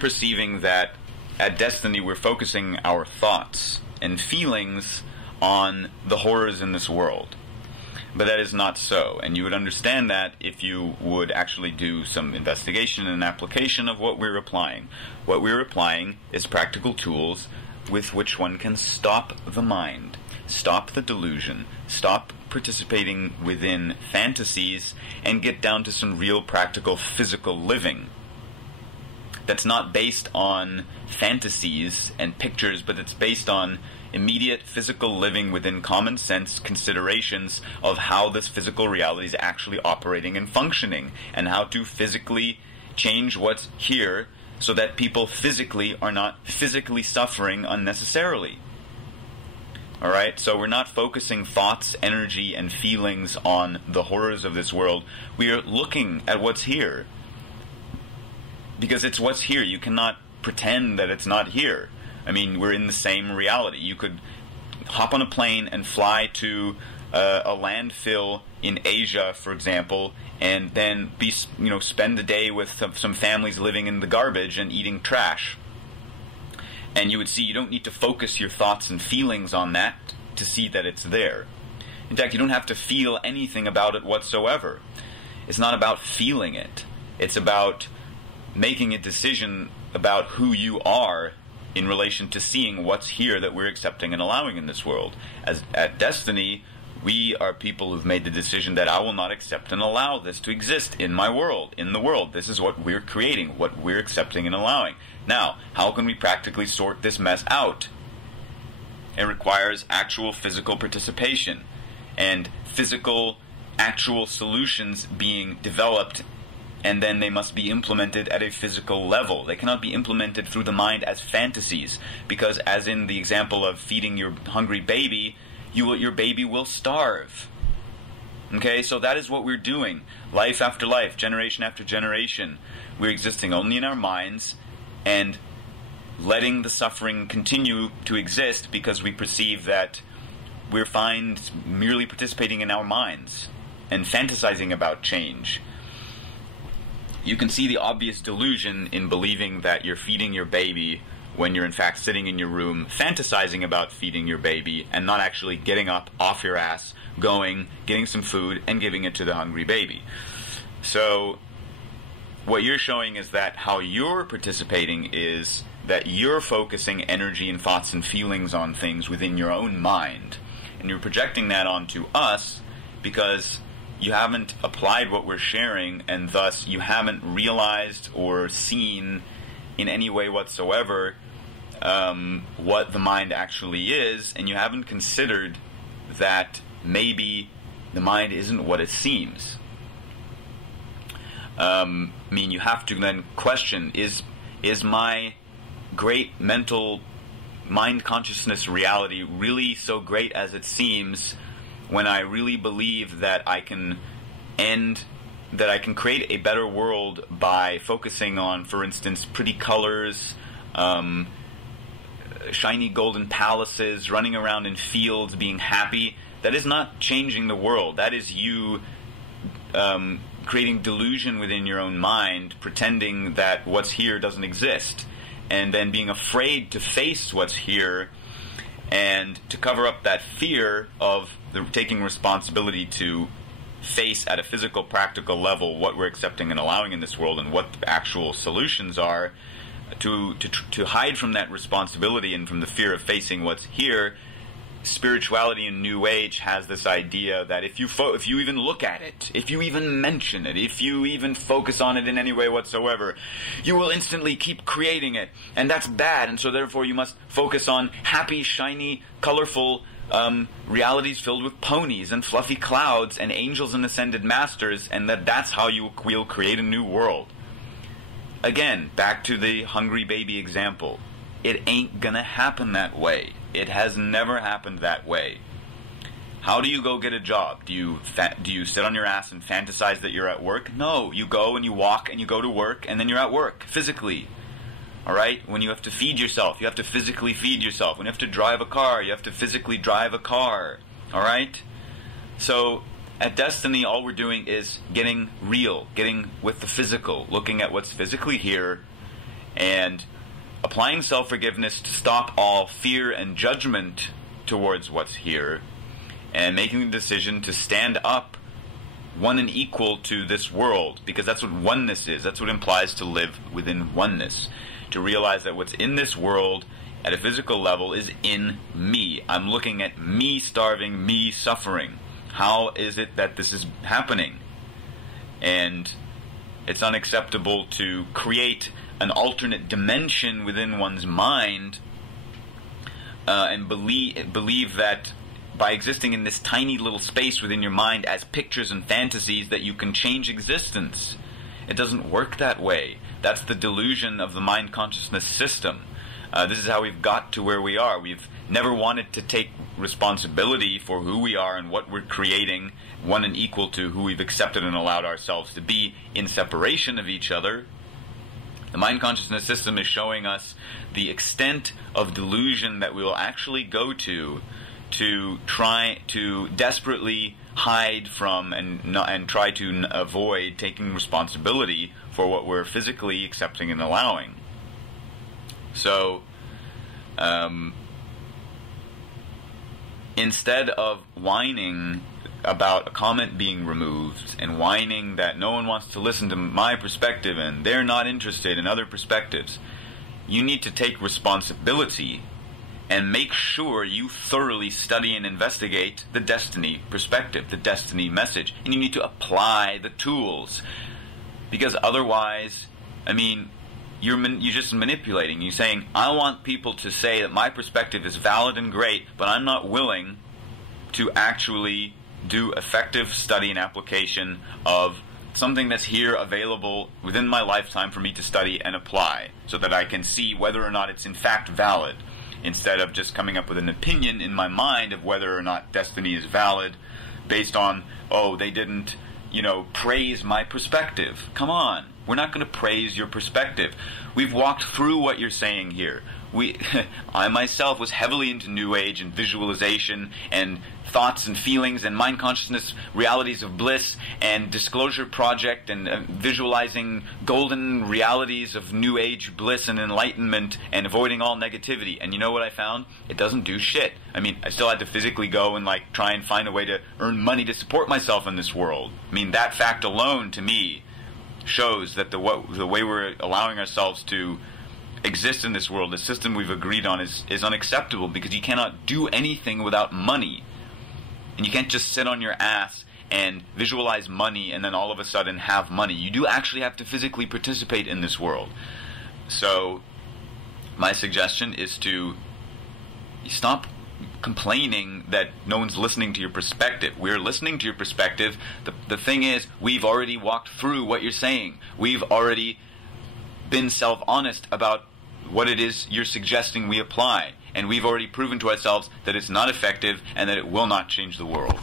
perceiving that at Destiny we're focusing our thoughts and feelings on the horrors in this world. But that is not so, and you would understand that if you would actually do some investigation and application of what we're applying. What we're applying is practical tools with which one can stop the mind, stop the delusion, stop participating within fantasies, and get down to some real practical physical living. That's not based on fantasies and pictures, but it's based on immediate physical living within common sense considerations of how this physical reality is actually operating and functioning, and how to physically change what's here so that people physically are not physically suffering unnecessarily. Alright, so we're not focusing thoughts, energy, and feelings on the horrors of this world. We are looking at what's here. Because it's what's here. You cannot pretend that it's not here. I mean, we're in the same reality. You could hop on a plane and fly to a landfill in Asia, for example, and then spend a day with some families living in the garbage and eating trash. And you would see you don't need to focus your thoughts and feelings on that to see that it's there. In fact, you don't have to feel anything about it whatsoever. It's not about feeling it. It's about making a decision about who you are in relation to seeing what's here that we're accepting and allowing in this world. As at Destiny, we are people who've made the decision that I will not accept and allow this to exist in my world, in the world. This is what we're creating, what we're accepting and allowing. Now, how can we practically sort this mess out? It requires actual physical participation and physical, actual solutions being developed, and then they must be implemented at a physical level. They cannot be implemented through the mind as fantasies, because as in the example of feeding your hungry baby, your baby will starve. Okay, so that is what we're doing. Life after life, generation after generation. We're existing only in our minds and letting the suffering continue to exist because we perceive that we're fine merely participating in our minds and fantasizing about change. You can see the obvious delusion in believing that you're feeding your baby when you're in fact sitting in your room fantasizing about feeding your baby and not actually getting up off your ass, going, getting some food, and giving it to the hungry baby. So what you're showing is that how you're participating is that you're focusing energy and thoughts and feelings on things within your own mind. And you're projecting that onto us because you haven't applied what we're sharing, and thus you haven't realized or seen in any way whatsoever what the mind actually is, and you haven't considered that maybe the mind isn't what it seems. I mean, you have to then question, is my great mental mind consciousness reality really so great as it seems, when I really believe that I can create a better world by focusing on, for instance, pretty colors, shiny golden palaces, running around in fields, being happy. That is not changing the world. That is you creating delusion within your own mind, pretending that what's here doesn't exist, and then being afraid to face what's here and to cover up that fear of taking responsibility to face at a physical, practical level what we're accepting and allowing in this world and what the actual solutions are. To hide from that responsibility and from the fear of facing what's here, spirituality in New Age has this idea that if you even look at it, if you even mention it, if you even focus on it in any way whatsoever, you will instantly keep creating it, and that's bad, and so therefore you must focus on happy, shiny, colorful realities filled with ponies and fluffy clouds and angels and ascended masters, and that's how you will create a new world. Again, back to the hungry baby example. It ain't gonna happen that way. It has never happened that way. How do you go get a job? Do you sit on your ass and fantasize that you're at work? No, you go and you walk and you go to work, and then you're at work, physically. Alright? When you have to feed yourself, you have to physically feed yourself. When you have to drive a car, you have to physically drive a car. Alright? So, at Destiny, all we're doing is getting real, getting with the physical, looking at what's physically here, And applying self-forgiveness to stop all fear and judgment towards what's here, and making the decision to stand up one and equal to this world, because that's what oneness is. That's what it implies to live within oneness. To realize that what's in this world at a physical level is in me. I'm looking at me starving, me suffering. How is it that this is happening? And it's unacceptable to create an alternate dimension within one's mind and believe that by existing in this tiny little space within your mind as pictures and fantasies that you can change existence. It doesn't work that way. That's the delusion of the mind consciousness system. This is how we've got to where we are. We've never wanted to take responsibility for who we are and what we're creating, one and equal to who we've accepted and allowed ourselves to be in separation of each other. The mind consciousness system is showing us the extent of delusion that we will actually go to try to desperately hide from and try to avoid taking responsibility for what we're physically accepting and allowing. So, instead of whining about a comment being removed and whining that no one wants to listen to my perspective and they're not interested in other perspectives, you need to take responsibility and make sure you thoroughly study and investigate the destiny perspective, the destiny message. And you need to apply the tools. Because otherwise, I mean, you're just manipulating. You're saying, I want people to say that my perspective is valid and great, but I'm not willing to actually do effective study and application of something that's here available within my lifetime for me to study and apply, so that I can see whether or not it's in fact valid, instead of just coming up with an opinion in my mind of whether or not destiny is valid based on, oh, they didn't, praise my perspective. Come on. We're not going to praise your perspective. We've walked through what you're saying here. I myself was heavily into New Age and visualization and thoughts and feelings and mind consciousness, realities of bliss and disclosure project and visualizing golden realities of New Age bliss and enlightenment and avoiding all negativity. And you know what I found? It doesn't do shit. I mean, I still had to physically go and try and find a way to earn money to support myself in this world. I mean, that fact alone to me shows that the way we're allowing ourselves to exist in this world, the system we've agreed on, is unacceptable, because you cannot do anything without money. And you can't just sit on your ass and visualize money and then all of a sudden have money. You do actually have to physically participate in this world. So my suggestion is to stop complaining that no one's listening to your perspective. We're listening to your perspective. The thing is, we've already walked through what you're saying. We've already been self-honest about what it is you're suggesting we apply. And we've already proven to ourselves that it's not effective and that it will not change the world.